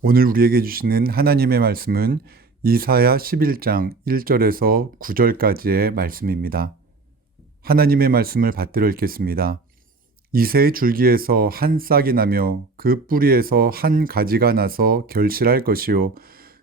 오늘 우리에게 주시는 하나님의 말씀은 이사야 11장 1절에서 9절까지의 말씀입니다. 하나님의 말씀을 받들어 읽겠습니다. 이새의 줄기에서 한 싹이 나며 그 뿌리에서 한 가지가 나서 결실할 것이요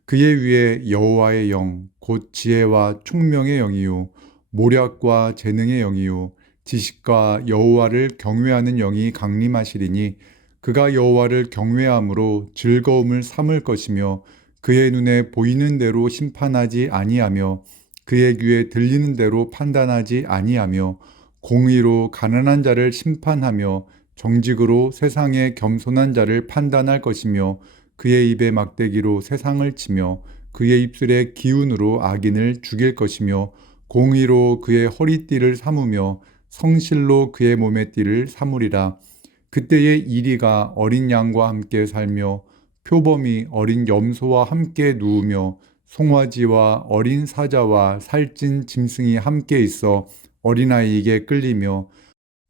그의 위에 여호와의 영 곧 지혜와 총명의 영이요 모략과 재능의 영이요 지식과 여호와를 경외하는 영이 강림하시리니 그가 여호와를 경외함으로 즐거움을 삼을 것이며 그의 눈에 보이는 대로 심판하지 아니하며 그의 귀에 들리는 대로 판단하지 아니하며 공의로 가난한 자를 심판하며 정직으로 세상의 겸손한 자를 판단할 것이며 그의 입에 막대기로 세상을 치며 그의 입술의 기운으로 악인을 죽일 것이며 공의로 그의 허리띠를 삼으며 성실로 그의 몸의 띠를 삼으리라. 그때의 이리가 어린 양과 함께 살며 표범이 어린 염소와 함께 누우며 송아지와 어린 사자와 살찐 짐승이 함께 있어 어린아이에게 끌리며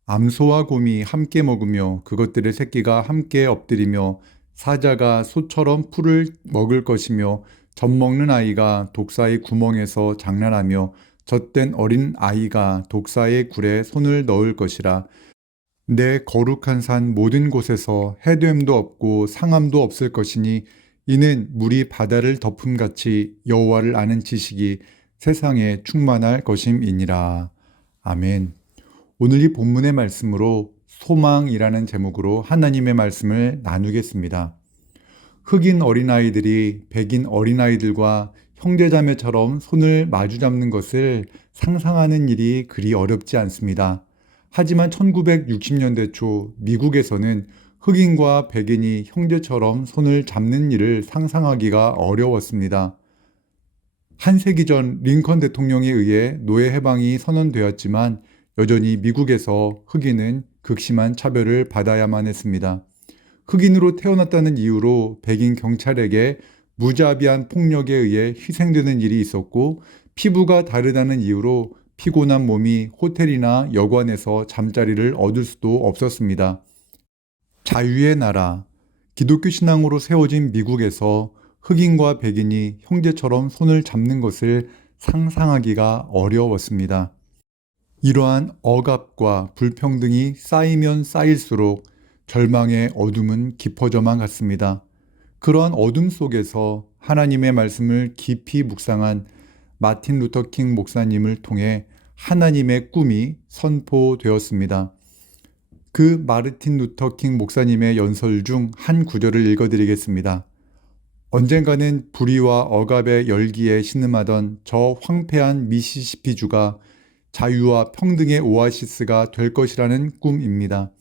암소와 곰이 함께 먹으며 그것들의 새끼가 함께 엎드리며 사자가 소처럼 풀을 먹을 것이며 젖먹는 아이가 독사의 구멍에서 장난하며 젖된 어린 아이가 독사의 굴에 손을 넣을 것이라. 내 거룩한 산 모든 곳에서 해됨도 없고 상함도 없을 것이니 이는 물이 바다를 덮음같이 여호와를 아는 지식이 세상에 충만할 것임이니라. 아멘. 오늘 이 본문의 말씀으로 소망이라는 제목으로 하나님의 말씀을 나누겠습니다. 흑인 어린아이들이 백인 어린아이들과 형제자매처럼 손을 마주잡는 것을 상상하는 일이 그리 어렵지 않습니다. 하지만 1960년대 초 미국에서는 흑인과 백인이 형제처럼 손을 잡는 일을 상상하기가 어려웠습니다. 한 세기 전 링컨 대통령에 의해 노예 해방이 선언되었지만 여전히 미국에서 흑인은 극심한 차별을 받아야만 했습니다. 흑인으로 태어났다는 이유로 백인 경찰에게 무자비한 폭력에 의해 희생되는 일이 있었고 피부가 다르다는 이유로 피곤한 몸이 호텔이나 여관에서 잠자리를 얻을 수도 없었습니다. 자유의 나라, 기독교 신앙으로 세워진 미국에서 흑인과 백인이 형제처럼 손을 잡는 것을 상상하기가 어려웠습니다. 이러한 억압과 불평등이 쌓이면 쌓일수록 절망의 어둠은 깊어져만 갔습니다. 그러한 어둠 속에서 하나님의 말씀을 깊이 묵상한 마틴 루터 킹 목사님을 통해 하나님의 꿈이 선포되었습니다. 그 마르틴 루터 킹 목사님의 연설 중 한 구절을 읽어드리겠습니다. 언젠가는 불의와 억압의 열기에 신음하던 저 황폐한 미시시피주가 자유와 평등의 오아시스가 될 것이라는 꿈입니다.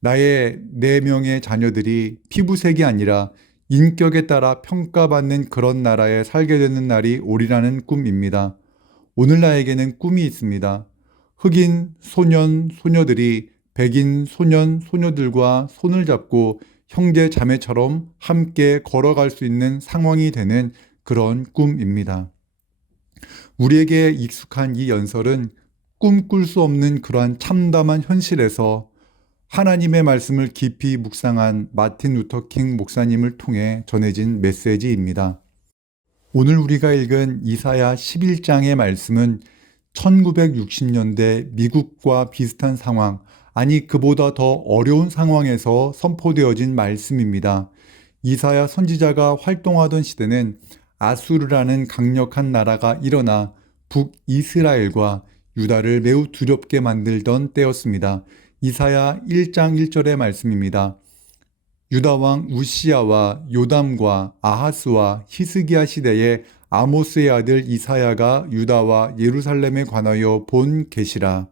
나의 4명의 자녀들이 피부색이 아니라 인격에 따라 평가받는 그런 나라에 살게 되는 날이 오리라는 꿈입니다. 오늘 나에게는 꿈이 있습니다. 흑인 소년, 소녀들이 백인 소년, 소녀들과 손을 잡고 형제 자매처럼 함께 걸어갈 수 있는 상황이 되는 그런 꿈입니다. 우리에게 익숙한 이 연설은 꿈꿀 수 없는 그러한 참담한 현실에서 하나님의 말씀을 깊이 묵상한 마틴 루터 킹 목사님을 통해 전해진 메시지입니다. 오늘 우리가 읽은 이사야 11장의 말씀은 1960년대 미국과 비슷한 상황, 아니 그보다 더 어려운 상황에서 선포되어진 말씀입니다. 이사야 선지자가 활동하던 시대는 아수르라는 강력한 나라가 일어나 북이스라엘과 유다를 매우 두렵게 만들던 때였습니다. 이사야 1장 1절의 말씀입니다. 유다왕 우시야와 요담과 아하스와 히스기야 시대에 아모스의 아들 이사야가 유다와 예루살렘에 관하여 본 계시라.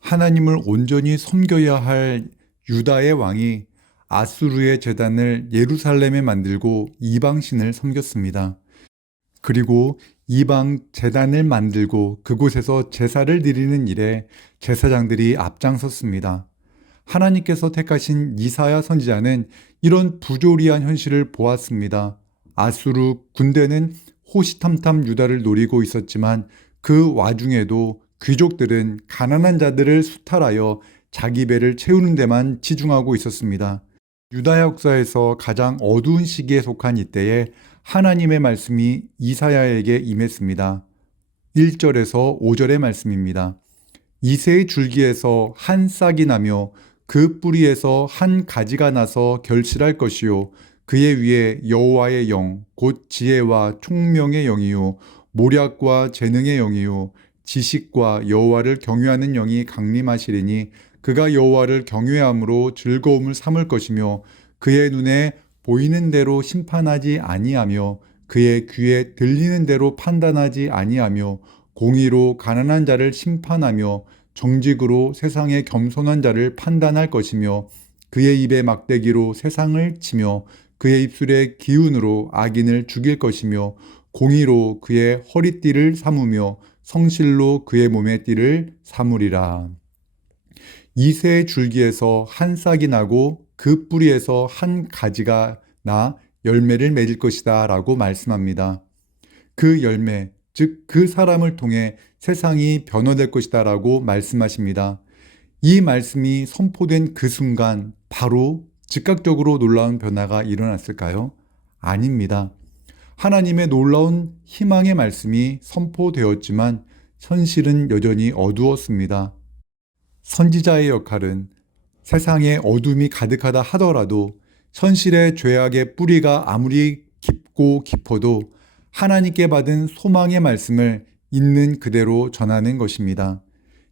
하나님을 온전히 섬겨야 할 유다의 왕이 아수르의 제단을 예루살렘에 만들고 이방신을 섬겼습니다. 그리고 이방 제단을 만들고 그곳에서 제사를 드리는 일에 제사장들이 앞장섰습니다. 하나님께서 택하신 이사야 선지자는 이런 부조리한 현실을 보았습니다. 아수르 군대는 호시탐탐 유다를 노리고 있었지만 그 와중에도 귀족들은 가난한 자들을 수탈하여 자기 배를 채우는 데만 치중하고 있었습니다. 유다 역사에서 가장 어두운 시기에 속한 이때에 하나님의 말씀이 이사야에게 임했습니다. 1절에서 5절의 말씀입니다. 이새의 줄기에서 한 싹이 나며 그 뿌리에서 한 가지가 나서 결실할 것이요 그의 위에 여호와의 영 곧 지혜와 총명의 영이요 모략과 재능의 영이요 지식과 여호와를 경외하는 영이 강림하시리니 그가 여호와를 경외함으로 즐거움을 삼을 것이며 그의 눈에 보이는 대로 심판하지 아니하며 그의 귀에 들리는 대로 판단하지 아니하며 공의로 가난한 자를 심판하며 정직으로 세상의 겸손한 자를 판단할 것이며 그의 입에 막대기로 세상을 치며 그의 입술의 기운으로 악인을 죽일 것이며 공의로 그의 허리띠를 삼으며 성실로 그의 몸의 띠를 삼으리라. 이새의 줄기에서 한 싹이 나고 그 뿌리에서 한 가지가 나 열매를 맺을 것이다 라고 말씀합니다. 그 열매, 즉 그 사람을 통해 세상이 변화될 것이다 라고 말씀하십니다. 이 말씀이 선포된 그 순간 바로 즉각적으로 놀라운 변화가 일어났을까요? 아닙니다. 하나님의 놀라운 희망의 말씀이 선포되었지만 현실은 여전히 어두웠습니다. 선지자의 역할은 세상에 어둠이 가득하다 하더라도 현실의 죄악의 뿌리가 아무리 깊고 깊어도 하나님께 받은 소망의 말씀을 있는 그대로 전하는 것입니다.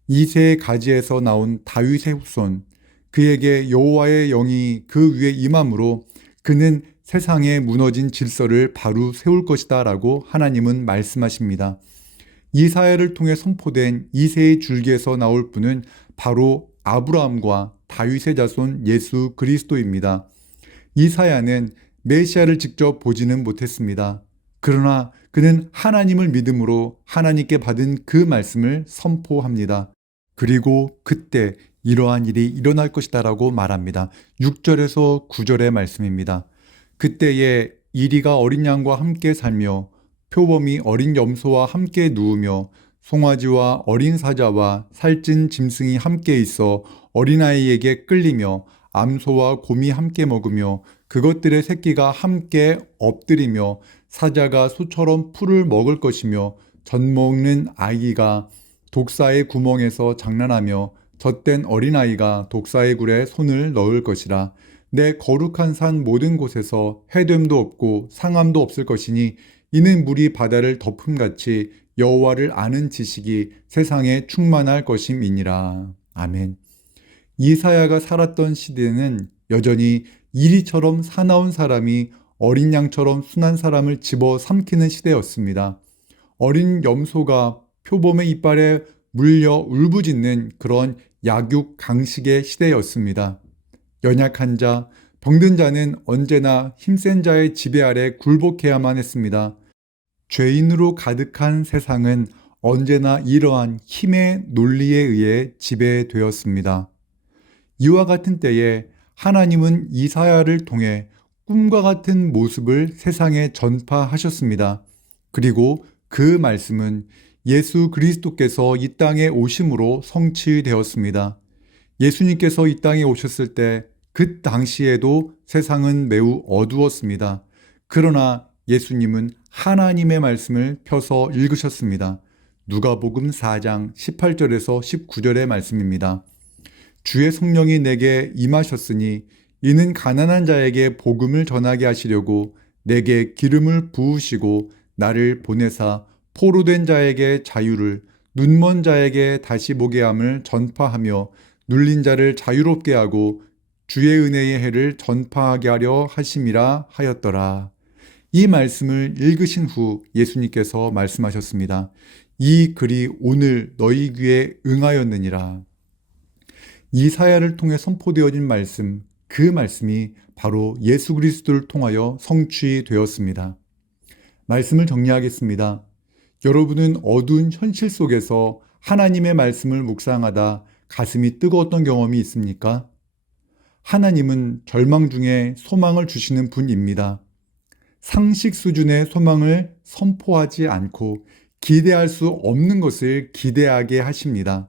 이새의 가지에서 나온 다윗의 후손, 그에게 여호와의 영이 그 위에 임함으로 그는 세상에 무너진 질서를 바로 세울 것이다 라고 하나님은 말씀하십니다. 이사야를 통해 선포된 이새의 줄기에서 나올 분은 바로 아브라함과 다윗의 자손 예수 그리스도입니다. 이사야는 메시아를 직접 보지는 못했습니다. 그러나 그는 하나님을 믿음으로 하나님께 받은 그 말씀을 선포합니다. 그리고 그때 이러한 일이 일어날 것이다 라고 말합니다. 6절에서 9절의 말씀입니다. 그때에 이리가 어린 양과 함께 살며 표범이 어린 염소와 함께 누우며 송아지와 어린 사자와 살찐 짐승이 함께 있어 어린아이에게 끌리며 암소와 곰이 함께 먹으며 그것들의 새끼가 함께 엎드리며 사자가 소처럼 풀을 먹을 것이며 젖먹는 아기가 독사의 구멍에서 장난하며 젖된 어린아이가 독사의 굴에 손을 넣을 것이라. 내 거룩한 산 모든 곳에서 해됨도 없고 상함도 없을 것이니 이는 물이 바다를 덮음같이 여호와를 아는 지식이 세상에 충만할 것임이니라. 아멘. 이사야가 살았던 시대는 여전히 이리처럼 사나운 사람이 어린 양처럼 순한 사람을 집어 삼키는 시대였습니다. 어린 염소가 표범의 이빨에 물려 울부짖는 그런 약육 강식의 시대였습니다. 연약한 자, 병든 자는 언제나 힘센 자의 지배 아래 굴복해야만 했습니다. 죄인으로 가득한 세상은 언제나 이러한 힘의 논리에 의해 지배되었습니다. 이와 같은 때에 하나님은 이사야를 통해 꿈과 같은 모습을 세상에 전파하셨습니다. 그리고 그 말씀은 예수 그리스도께서 이 땅에 오심으로 성취되었습니다. 예수님께서 이 땅에 오셨을 때 그 당시에도 세상은 매우 어두웠습니다. 그러나 예수님은 하나님의 말씀을 펴서 읽으셨습니다. 누가복음 4장 18절에서 19절의 말씀입니다. 주의 성령이 내게 임하셨으니 이는 가난한 자에게 복음을 전하게 하시려고 내게 기름을 부으시고 나를 보내사 포로된 자에게 자유를 눈먼 자에게 다시 보게 함을 전파하며 눌린 자를 자유롭게 하고 주의 은혜의 해를 전파하게 하려 하심이라 하였더라. 이 말씀을 읽으신 후 예수님께서 말씀하셨습니다. 이 글이 오늘 너희 귀에 응하였느니라. 이사야를 통해 선포되어진 말씀, 그 말씀이 바로 예수 그리스도를 통하여 성취되었습니다. 말씀을 정리하겠습니다. 여러분은 어두운 현실 속에서 하나님의 말씀을 묵상하다 가슴이 뜨거웠던 경험이 있습니까? 하나님은 절망 중에 소망을 주시는 분입니다. 상식 수준의 소망을 선포하지 않고 기대할 수 없는 것을 기대하게 하십니다.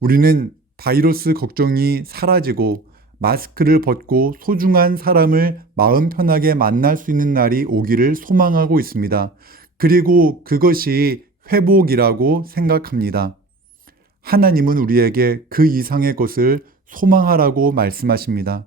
우리는 바이러스 걱정이 사라지고 마스크를 벗고 소중한 사람을 마음 편하게 만날 수 있는 날이 오기를 소망하고 있습니다. 그리고 그것이 회복이라고 생각합니다. 하나님은 우리에게 그 이상의 것을 소망하라고 말씀하십니다.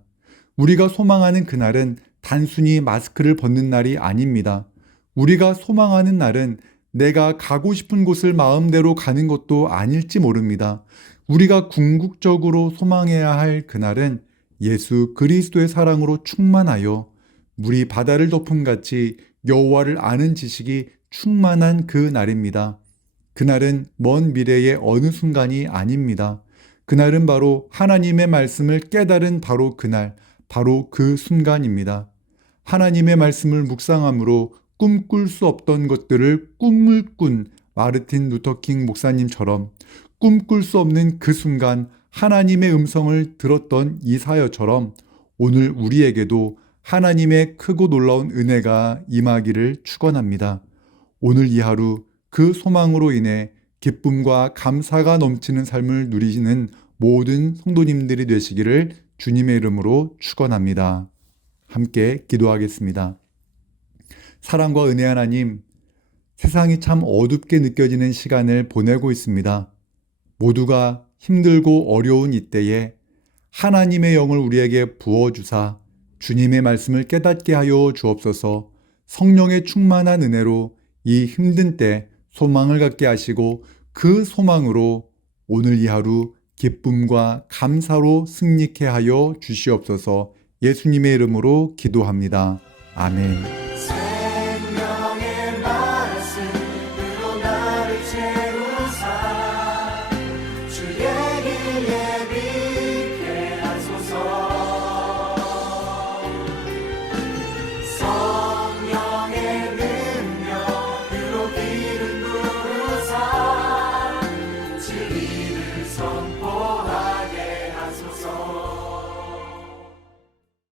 우리가 소망하는 그날은 단순히 마스크를 벗는 날이 아닙니다. 우리가 소망하는 날은 내가 가고 싶은 곳을 마음대로 가는 것도 아닐지 모릅니다. 우리가 궁극적으로 소망해야 할 그날은 예수 그리스도의 사랑으로 충만하여 물이 바다를 덮음 같이 여호와를 아는 지식이 충만한 그 날입니다. 그날은 먼 미래의 어느 순간이 아닙니다. 그날은 바로 하나님의 말씀을 깨달은 바로 그날, 바로 그 순간입니다. 하나님의 말씀을 묵상함으로 꿈꿀 수 없던 것들을 꿈을 꾼 마르틴 루터킹 목사님처럼 꿈꿀 수 없는 그 순간 하나님의 음성을 들었던 이사야처럼 오늘 우리에게도 하나님의 크고 놀라운 은혜가 임하기를 축원합니다. 오늘 이 하루 그 소망으로 인해 기쁨과 감사가 넘치는 삶을 누리시는 모든 성도님들이 되시기를 주님의 이름으로 축원합니다. 함께 기도하겠습니다. 사랑과 은혜 하나님, 세상이 참 어둡게 느껴지는 시간을 보내고 있습니다. 모두가 힘들고 어려운 이때에 하나님의 영을 우리에게 부어주사 주님의 말씀을 깨닫게 하여 주옵소서. 성령의 충만한 은혜로 이 힘든 때 소망을 갖게 하시고 그 소망으로 오늘 이 하루 기쁨과 감사로 승리케 하여 주시옵소서. 예수님의 이름으로 기도합니다. 아멘.